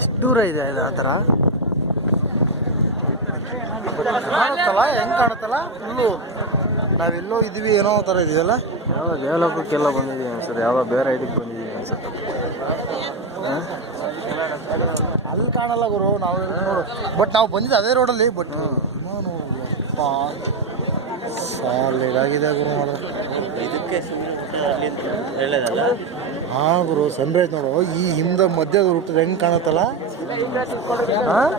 ಎಷ್ಟು ದೂರ ಇದೆ ಇದು ಆ ಥರ ಕಾಣುತ್ತಲ್ಲ, ಹೆಂಗೆ ಕಾಣುತ್ತಲ್ಲ ಫುಲ್ಲು ನಾವೆಲ್ಲೋ ಇದೀವಿ ಏನೋ ಥರ ಇದೆಯಲ್ಲ. ಯಾವ ದೇವಲೋಕಕ್ಕೆಲ್ಲ ಬಂದಿದ್ದೀವಿ ಅನ್ಸುತ್ತೆ, ಯಾವ ಬೇರೆ ಇದಕ್ಕೆ ಬಂದಿದ್ದೀವಿ ಅನ್ಸುತ್ತೆ. ಅಲ್ಲಿ ಕಾಣಲ್ಲ ಗುರು, ನಾವು ನೋಡು ಬಟ್ ನಾವು ಬಂದಿದ್ದು ಅದೇ ರೋಡಲ್ಲಿ. ಬಟ್ ನಾನು ಸಾಲಿಗಾಗಿದೆ ಗುರು ನೋಡಿದ್ರೆ. ಇದಕ್ಕೆ ಹೇಳೋದಲ್ಲ. ಹಾಂ ಗುರು, ಸನ್ರೈಸ್ ನೋಡು ಈ ಹಿಂದೆ ಮಧ್ಯದ ರೂಟ್ ಹೆಂಗೆ ಕಾಣುತ್ತಲ್ಲ. ಹಾಂ